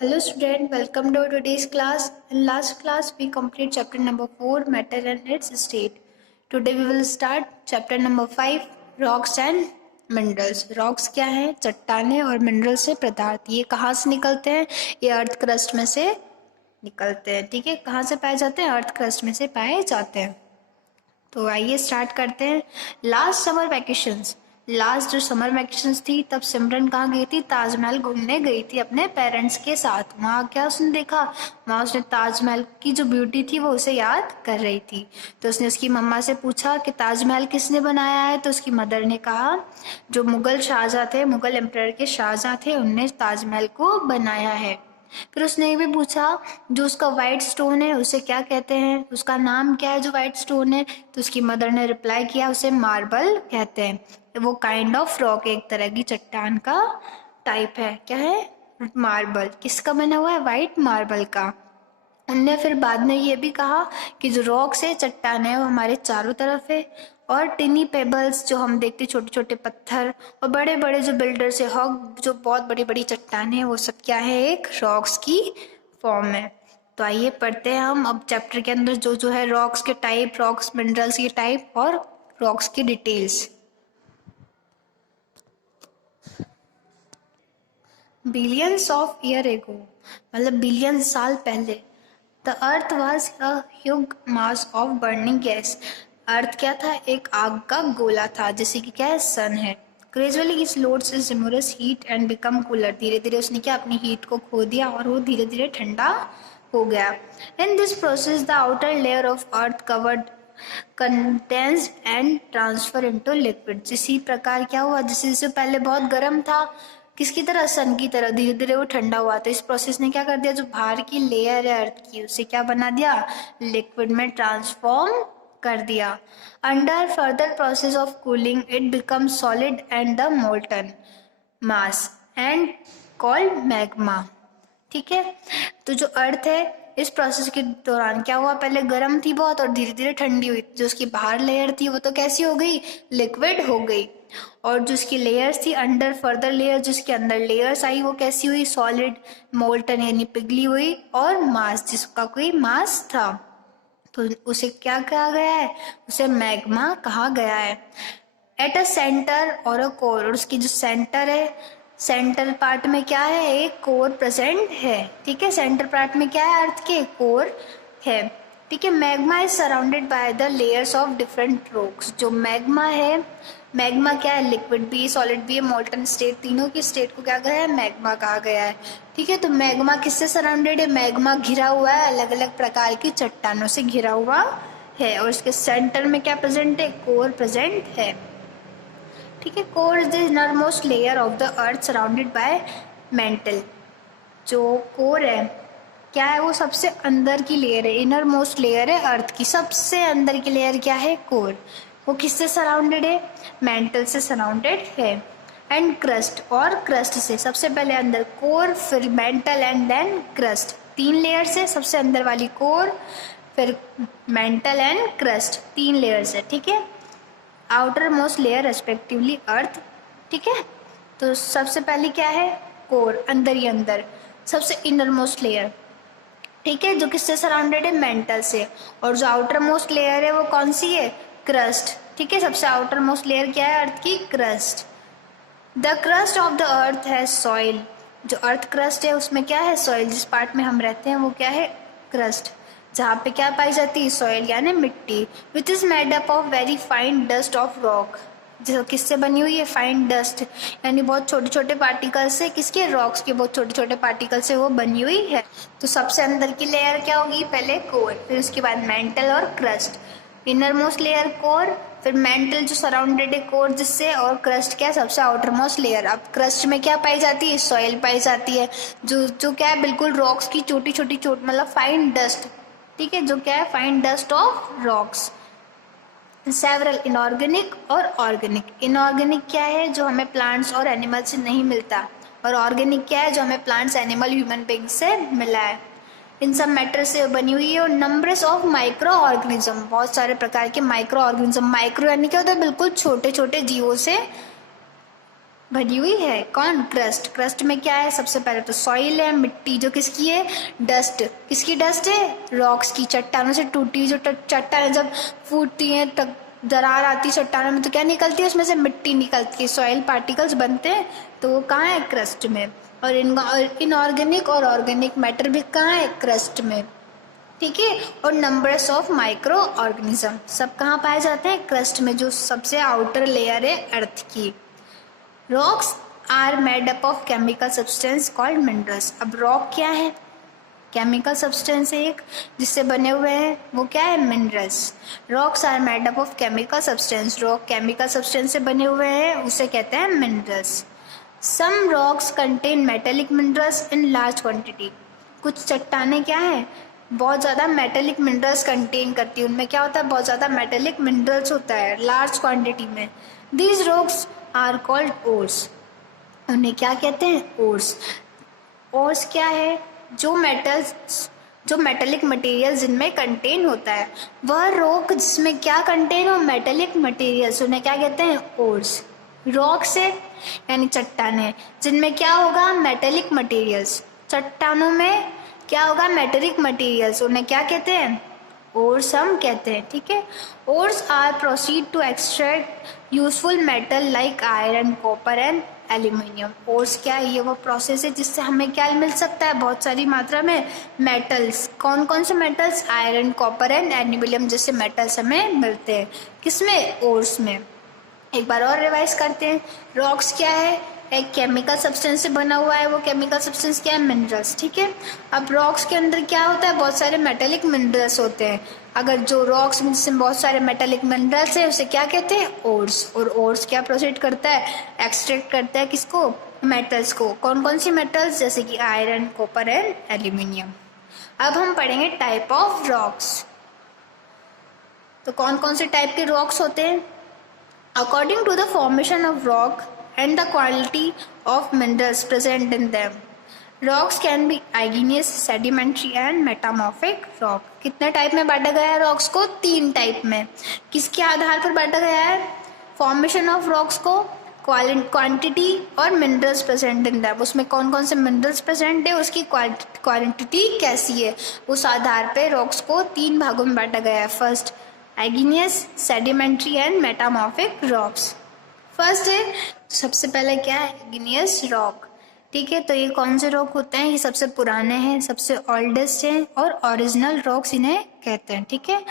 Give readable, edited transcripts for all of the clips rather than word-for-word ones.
Hello student, welcome to today's class. In last class we complete chapter number 4 matter and its state. Today we will start chapter number 5 rocks and minerals. Rocks क्या है? चट्टाने और minerals है पदार्थ. ये कहाँ से निकलते हैं? ये अर्थ क्रस्ट में से निकलते हैं. ठीक है, कहाँ से पाए जाते हैं? अर्थ क्रस्ट में से पाए जाते हैं. तो आइए स्टार्ट करते हैं. लास्ट समर वैकेशंस, लास्ट जो समर वैकेशंस थी तब सिमरन कहाँ गई थी? ताजमहल घूमने गई थी अपने पेरेंट्स के साथ. वहाँ क्या उसने देखा? वहाँ उसने ताजमहल की जो ब्यूटी थी वो उसे याद कर रही थी. तो उसने उसकी मम्मा से पूछा कि ताजमहल किसने बनाया है? तो उसकी मदर ने कहा जो मुगल शाहजहाँ थे, मुगल एम्परर के शाहजहाँ थे, उनने ताजमहल को बनाया है. फिर उसने ये भी पूछा जो उसका वाइट स्टोन है उसे क्या कहते हैं, उसका नाम क्या है जो वाइट स्टोन है? तो उसकी मदर ने रिप्लाई किया उसे मार्बल कहते हैं. वो काइंड ऑफ रॉक, एक तरह की चट्टान का टाइप है. क्या है? मार्बल. किसका बना हुआ है? वाइट मार्बल का. उनने फिर बाद में ये भी कहा कि जो रॉक्स है, चट्टान है, वो हमारे चारों तरफ है. और टिनी पेबल्स जो हम देखते छोटे छोटे पत्थर, और बड़े बड़े जो बिल्डर्स है, हॉग जो बहुत बड़ी बड़ी चट्टानें, वो सब क्या है? एक रॉक्स की फॉर्म है. तो आइए पढ़ते हैं हम अब चैप्टर के अंदर जो जो है रॉक्स के टाइप, रॉक्स मिनरल्स के टाइप और रॉक्स की details. Billions of year ago, मतलब बिलियन साल पहले, the earth was a huge mass of burning gas. Earth क्या था? एक आग का गोला था, जैसे कि क्या है? सन है. Gradually is loads is removes heat and become cooler. धीरे धीरे उसने क्या अपनी हीट को खो दिया और वो धीरे धीरे ठंडा हो गया. In this process the outer layer of earth covered condensed and transfer into liquid. इसी प्रकार क्या हुआ? जैसे पहले बहुत गर्म था, किसकी तरह? सन की तरह. धीरे धीरे वो ठंडा हुआ. तो इस प्रोसेस ने क्या कर दिया? जो बाहर की लेयर है अर्थ की, उसे क्या बना दिया? लिक्विड में ट्रांसफॉर्म कर दिया. Under further process of cooling it become solid and the molten mass and called magma. ठीक है, तो जो अर्थ है इस प्रोसेस के दौरान क्या हुआ? पहले गर्म थी बहुत और धीरे धीरे ठंडी हुई. जो उसकी बाहर लेयर थी वो तो कैसी हो गई? लिक्विड हो गई. और जो उसकी लेयर्स थी, अंडर फर्दर लेयर, जिसके अंदर लेयर्स आई, वो कैसी हुई? सॉलिड, मोल्टन यानी पिघली हुई, और मास, जिसका कोई मास था. तो उसे क्या कहा गया है? उसे मैग्मा कहा गया है. एट अ सेंटर और अ कोर, और उसकी जो सेंटर है, सेंटर पार्ट में क्या है? एक कोर प्रेजेंट है. ठीक है, सेंटर पार्ट में क्या है? अर्थ के कोर है. ठीक है, magma is surrounded by the layers of different rocks. जो मैग्मा है, मैग्मा क्या है? लिक्विड भी, सॉलिड भी है, मोल्टन स्टेट, तीनों की स्टेट को क्या गया है? मैग्मा कहा गया है. ठीक है, तो मैग्मा किससे सराउंडेड है? मैग्मा घिरा हुआ है, अलग अलग प्रकार की चट्टानों से घिरा हुआ है. और इसके सेंटर में क्या प्रेजेंट है? कोर प्रेजेंट है. ठीक है, core is the innermost layer of the earth surrounded by mental. जो कोर है क्या है? वो सबसे अंदर की लेयर है, इनर मोस्ट लेयर है अर्थ की. सबसे अंदर की लेयर क्या है? कोर. वो किससे सराउंडेड है? मेंटल से सराउंडेड है. एंड क्रस्ट, और क्रस्ट से. सबसे पहले अंदर कोर, फिर मेंटल एंड देन क्रस्ट. तीन लेयर से, सबसे अंदर वाली कोर, फिर मेंटल एंड क्रस्ट, तीन लेयर्स है. ठीक है, आउटर मोस्ट लेयर रेस्पेक्टिवली अर्थ. ठीक है, तो सबसे पहले क्या है? कोर, अंदर ही अंदर, सबसे इनर मोस्ट लेयर. ठीक है, जो किससे सराउंडेड है? मेंटल से. और जो आउटर मोस्ट लेयर है वो कौन सी है? क्रस्ट. ठीक है, सबसे आउटर मोस्ट लेयर क्या है अर्थ की? Crust. The crust of the earth है सॉइल. जो अर्थ क्रस्ट है उसमें क्या है? सॉइल. जिस पार्ट में हम रहते हैं वो क्या है? क्रस्ट. जहाँ पे क्या पाई जाती है? सॉइल यानी मिट्टी. Which is made up of very fine dust of rock. जो किससे बनी हुई है? फाइन डस्ट, यानी बहुत छोटे छोटे पार्टिकल से. किसके? रॉक्स के बहुत छोटे छोटे पार्टिकल से वो बनी हुई है. तो सबसे अंदर की लेयर क्या होगी? पहले कोर, फिर उसके बाद मेंटल और crust. Inner most layer core, फिर मेंटल जो सराउंडेड है कोर जिससे, और क्रस्ट क्या है? सबसे आउटर मोस्ट लेयर. अब क्रस्ट में क्या पाई जाती है? सॉइल पाई जाती है, जो जो क्या है? बिल्कुल रॉक्स की छोटी छोटी मतलब फाइन डस्ट. ठीक है, जो क्या है? Fine dust of rocks. Several inorganic और ऑर्गेनिक. इनऑर्गेनिक क्या है? जो हमें प्लांट्स और एनिमल से नहीं मिलता. और ऑर्गेनिक क्या है? जो हमें प्लांट्स, एनिमल, ह्यूमन बीइंग से मिला है. इन सब मैटर से बनी हुई है. और नंबर्स ऑफ माइक्रो ऑर्गेनिज्म, बहुत सारे प्रकार के माइक्रो ऑर्गेनिज्म. माइक्रो यानी क्या होता है? बिल्कुल छोटे छोटे जीवों से भरी हुई है। कौन? क्रस्ट। क्रस्ट में क्या है? सबसे पहले तो सॉइल है, मिट्टी, जो किसकी है? डस्ट। किसकी डस्ट है? रॉक्स की, चट्टानों से टूटी हुई जो चट्टानें जब फूटती हैं तब दरार आती है चट्टानों में तो क्या निकलती है? उसमें से मिट्टी निकलती है, सॉइल पार्टिकल्स बनते हैं, तो वो कहाँ है? क्रस्ट में। और इनऑर्गेनिक और ऑर्गेनिक मैटर भी कहाँ है? क्रस्ट में। ठीक है। और नंबर्स ऑफ माइक्रो ऑर्गेनिज्म सब कहाँ पाए जाते हैं? क्रस्ट में, जो सबसे आउटर लेयर है अर्थ की। Rocks are made up of chemical substance called minerals. अब रॉक क्या है? केमिकल सब्सटेंस है एक जिससे बने हुए हैं, वो क्या है? Minerals. Rocks are made up of chemical substance. Rock chemical substance से बने हुए हैं, उसे कहते हैं minerals. Some rocks contain metallic minerals in large quantity. कुछ चट्टानें क्या है? बहुत ज़्यादा मेटेलिक मिनरल्स कंटेन करती है। उनमें क्या होता है? बहुत ज़्यादा मेटेलिक मिनरल्स होता है लार्ज क्वांटिटी में। These rocks are called ores. उन्हें क्या कहते हैं? ओर्स। ओर्स क्या है? जो मेटेलिक मटेरियल जिनमें कंटेन होता है, वह रॉक जिसमें क्या कंटेन हो? मेटेलिक मटेरियल्स, उन्हें क्या कहते हैं? ओर्स। रॉक से यानी चट्टानें जिनमें क्या होगा? Metallic materials. चट्टानों में क्या होगा? मेटेलिक मटेरियल्स, उन्हें क्या कहते हैं? ओर्स हम कहते हैं। ठीक है। Ores are processed to extract useful metal like iron, copper and aluminium. Ores क्या है? ये वो प्रोसेस है जिससे हमें क्या मिल सकता है? बहुत सारी मात्रा में मेटल्स। कौन कौन से metals? Iron, copper and aluminium जैसे मेटल्स हमें मिलते हैं। किसमें? ओर्स में। एक बार और रिवाइज करते हैं। रॉक्स क्या है? एक केमिकल सब्सटेंस से बना हुआ है। वो केमिकल सब्सटेंस क्या है? मिनरल्स। ठीक है। अब रॉक्स के अंदर क्या होता है? बहुत सारे मेटेलिक मिनरल्स होते हैं। अगर जो रॉक्स में जिसमें बहुत सारे मेटेलिक मिनरल्स है उसे क्या कहते हैं? ओर्स। और ओर्स क्या प्रोसीड करता है? एक्सट्रैक्ट करता है किसको? मेटल्स को। कौन कौन सी मेटल्स? जैसे कि आयरन, कॉपर एंड एल्यूमिनियम। अब हम पढ़ेंगे टाइप ऑफ रॉक्स। तो कौन कौन से टाइप के रॉक्स होते हैं? According to the formation of rock and the quality of minerals present in them, rocks can be igneous, sedimentary and metamorphic rock. कितने टाइप में बांटा गया है रॉक्स को? 3 टाइप में। किसके आधार पर बांटा गया है? फॉर्मेशन ऑफ रॉक्स को, क्वांटिटी और मिनरल्स प्रेजेंट इन दैम। उसमें कौन कौन से मिनरल्स प्रेजेंट है, उसकी क्वांटिटी कैसी है, उस आधार पे रॉक्स को 3 भागों में बांटा गया है। First igneous, sedimentary and metamorphic rocks. First है, सबसे पहले क्या है? Igneous rock. ठीक है। तो ये कौन से रॉक होते हैं? ये सबसे पुराने हैं, सबसे ओल्डेस्ट हैं और ओरिजिनल रॉक्स इन्हें कहते हैं। ठीक है।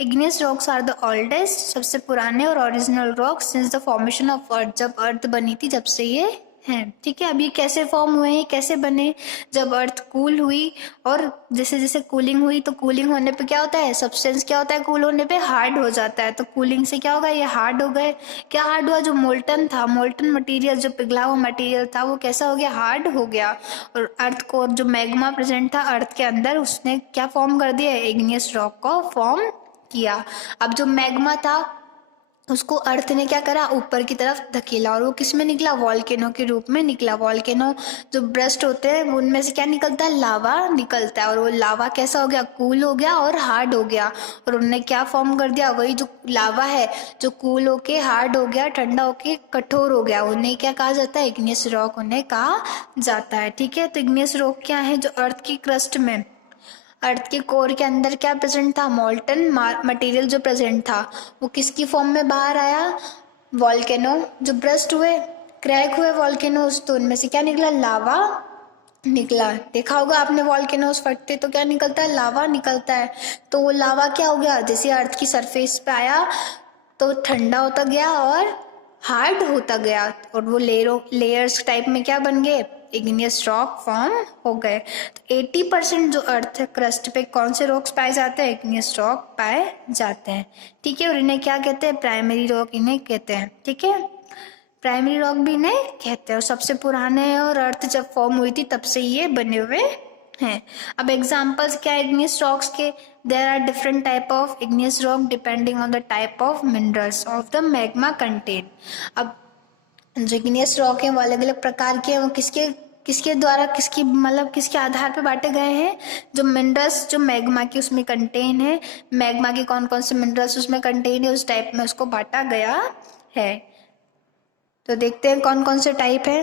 Igneous rocks are the oldest, सबसे पुराने और original rocks since the formation of earth. जब अर्थ बनी थी जब से ये हैं। ठीक है। अब ये कैसे फॉर्म हुए हैं, कैसे बने? जब अर्थ कूल हुई और जैसे जैसे कूलिंग हुई तो कूलिंग होने पे क्या होता है? सब्सटेंस क्या होता है? कूल होने पे हार्ड हो जाता है। तो कूलिंग से क्या होगा? ये हार्ड हो गए। क्या हार्ड हुआ? जो मोल्टन था, मोल्टन मटेरियल, जो पिघला हुआ मटेरियल था, वो कैसा हो गया? हार्ड हो गया। और अर्थ को, जो मैग्मा प्रेजेंट था अर्थ के अंदर, उसने क्या फॉर्म कर दिया? इग्नियस रॉक को फॉर्म किया। अब जो मैग्मा था उसको अर्थ ने क्या करा? ऊपर की तरफ धकेला और वो किस में निकला? वॉल्केनो के रूप में निकला। वॉल्केनो जो ब्रस्ट होते हैं उनमें से क्या निकलता है? लावा निकलता है। और वो लावा कैसा हो गया? कूल हो गया और हार्ड हो गया। और उन्होंने क्या फॉर्म कर दिया? वही जो लावा है जो कूल होके हार्ड हो गया, ठंडा होके कठोर हो गया, उन्हें क्या कहा जाता है? इग्नियस रॉक उन्हें कहा जाता है। ठीक है। तो इग्नियस रॉक क्या है? जो अर्थ की क्रस्ट में, अर्थ के कोर के अंदर क्या प्रेजेंट था? मॉल्टन मटेरियल जो प्रेजेंट था वो किसकी फॉर्म में बाहर आया? वॉल्केनो जो ब्रस्ट हुए, क्रैक हुए वॉल्केनोस, तो उनमें से क्या निकला? लावा निकला। देखा होगा आपने वॉल्केनोस फटते तो क्या निकलता है? लावा निकलता है। तो वो लावा क्या हो गया? जैसे अर्थ की सरफेस पे आया तो ठंडा होता गया और हार्ड होता गया और वो लेयर्स टाइप में क्या बन गए? इग्नियस रॉक फॉर्म हो गए। तो 80% जो अर्थ क्रस्ट पे कौन से रॉक्स पाए जाते हैं? इग्नियस रॉक पाए जाते हैं। ठीक है। और इन्हें क्या कहते हैं? प्राइमरी रॉक इन्हें कहते हैं। ठीक है। प्राइमरी रॉक भी इन्हें कहते हैं। और सबसे पुराने हैं और अर्थ जब फॉर्म हुई थी तब से ये बने हुए हैं। अब एग्जांपल्स क्या है इग्नियस रॉक्स के? There are different type of igneous rock depending on the type of minerals of the magma content. अब जो इग्नियस रॉक है वो अलग अलग प्रकार के हैं। वो किसके द्वारा, किसके आधार पर बांटे गए हैं? जो मिनरल्स जो मैग्मा की उसमें कंटेन है, मैग्मा के कौन कौन से मिनरल्स उसमें कंटेन है, उस टाइप में उसको बांटा गया है। तो देखते हैं कौन कौन से टाइप है।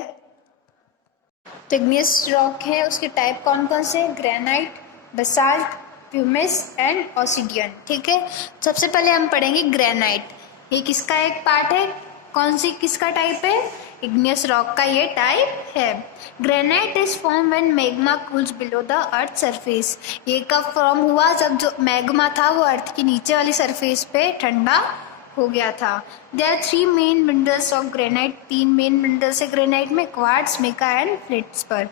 तो इग्नियस रॉक है, उसके टाइप कौन कौन से? Granite, basalt, pumice and obsidian. ठीक है, सबसे पहले हम पढ़ेंगे ग्रेनाइट। ये किसका एक पार्ट है? कौन सी किसका टाइप है? इग्नियस रॉक का ये टाइप है। Granite is form when magma cools below the earth surface. ये कब फॉर्म हुआ? जब जो मैग्मा था वो अर्थ की नीचे वाली सरफेस पे ठंडा हो गया था। There are 3 main minerals of granite. 3 main minerals है ग्रेनाइट में, quartz, mica and feldspar.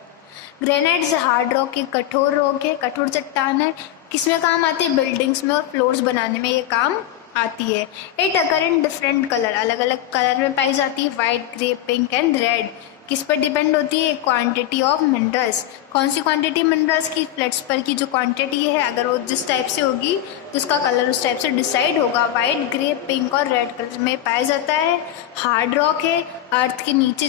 Granite is hard rock, ये कठोर रॉक है, कठोर चट्टान है। किसमें काम आती है? बिल्डिंग्स में और फ्लोर्स बनाने में ये काम आती है। It occur in different colour, अलग अलग कलर में पाई जाती है, white, grey, pink and red. किस पर डिपेंड होती है? Quantity of minerals. कौन सी क्वांटिटी मिनरल्स की? फेल्ड्सपर की जो क्वांटिटी है, अगर वो जिस टाइप से होगी तो उसका कलर उस टाइप से डिसाइड होगा। वाइट, ग्रे, पिंक और रेड कलर में पाया जाता है। हार्ड रॉक है, अर्थ के नीचे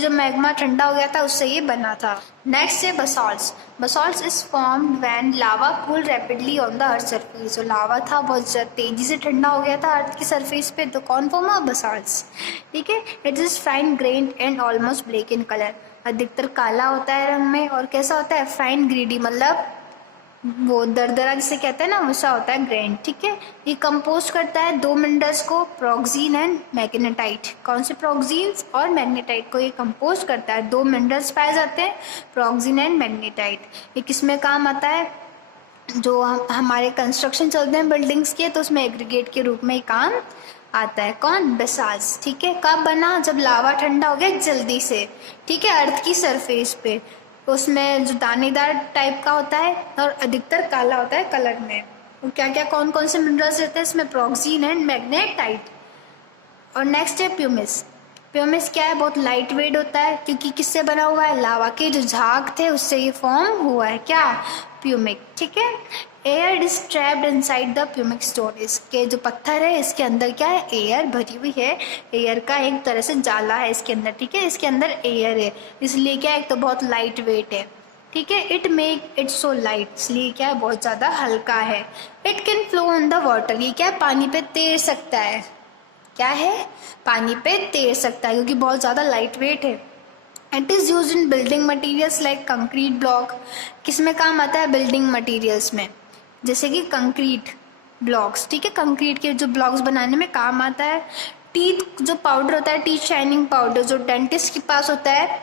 जब मैग्मा ठंडा हो गया था उससे ये बना था। नेक्स्ट है basalts. Basalts is formed when lava cool rapidly on the earth surface. जो लावा था बहुत तेजी से ठंडा हो गया था अर्थ की सरफेस पे, तो कौन फॉर्म हुआ? बसाल्ट्स। ठीक है, it is fine grand and almost black in colour. अधिकतर काला होता है रंग में, और कैसा होता है? फाइन ग्रीडी, मतलब वो दरदरा जिसे कहते हैं ना, वैसा होता है ग्रेन। ठीक है, ये कंपोज करता है 2 मिनरल्स को, प्रोक्सीन एंड मैग्नेटाइट। कौन से? प्रोक्सीन्स और मैग्नेटाइट को ये कंपोज करता है। 2 मिनरल्स पाए जाते हैं, प्रोक्सीन एंड मैग्नेटाइट। ये किस में काम आता है? जो हमारे कंस्ट्रक्शन चलते हैं बिल्डिंग्स के, तो उसमें एग्रीगेट के रूप में ये काम आता है। कौन? बेसाल्ट। ठीक है, कब बना? जब लावा ठंडा हो गया जल्दी से। ठीक है, अर्थ की सरफेस पे। उसमें जो दानेदार टाइप का होता है और अधिकतर काला होता है कलर में। और क्या क्या कौन कौन से मिनरल्स रहते हैं इसमें? प्रोक्सीन एंड मैग्नेटाइट। और नेक्स्ट है प्यूमिस। प्यूमिस क्या है? बहुत लाइट वेट होता है, क्योंकि किससे बना हुआ है? लावा के जो झाग थे उससे ये फॉर्म हुआ है। क्या? प्यूमिक। ठीक है, air is trapped inside the pumice stone. इसके जो पत्थर है इसके अंदर क्या है? एयर भरी हुई है। एयर का एक तरह से जाला है इसके अंदर। ठीक है, इसके अंदर एयर है, इसलिए क्या है? एक तो बहुत लाइट वेट है। ठीक है, it make it so light, इसलिए क्या है? बहुत ज़्यादा हल्का है। It can flow on the water. ये क्या है? पानी पे तैर सकता है। क्या है? पानी पे तैर सकता है, क्योंकि बहुत ज़्यादा लाइट वेट है। It is use in building materials like concrete block. किस में काम आता है? बिल्डिंग मटीरियल्स में, जैसे कि कंक्रीट ब्लॉक्स। ठीक है, कंक्रीट के जो ब्लॉक्स बनाने में काम आता है। टीथ जो पाउडर होता है, टीथ शाइनिंग पाउडर, जो डेंटिस्ट के पास होता है,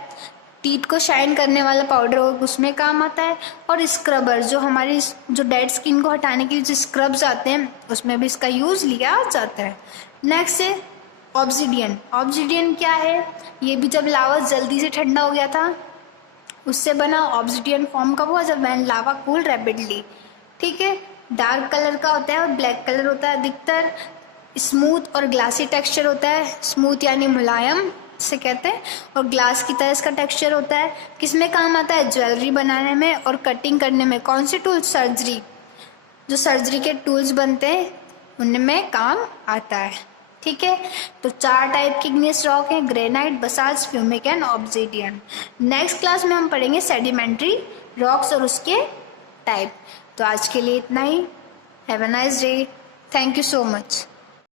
टीथ को शाइन करने वाला पाउडर, उसमें काम आता है। और स्क्रबर, जो हमारी जो डेड स्किन को हटाने के लिए जो स्क्रब्स आते हैं, उसमें भी इसका यूज़ लिया जाता है। नेक्स्ट है ऑब्सिडियन। ऑब्सिडियन क्या है? ये भी जब लावा जल्दी से ठंडा हो गया था उससे बना। ऑब्सिडियन फॉर्म कब हुआ? जब वैन लावा कूल रैपिडली। ठीक है, डार्क कलर का होता है और ब्लैक कलर होता है अधिकतर। स्मूथ और ग्लासी टेक्सचर होता है। स्मूथ यानी मुलायम से कहते हैं, और ग्लास की तरह इसका टेक्सचर होता है। किस में काम आता है? ज्वेलरी बनाने में और कटिंग करने में। कौन से टूल्स? सर्जरी, जो सर्जरी के टूल्स बनते हैं उनमें काम आता है। ठीक है, तो 4 टाइप की इग्नियस रॉक है, granite, basalt, pumice and obsidian. Next class में हम पढ़ेंगे सेडिमेंट्री रॉक्स और उसके टाइप। तो आज के लिए इतना ही। Have a nice day. Thank you so much.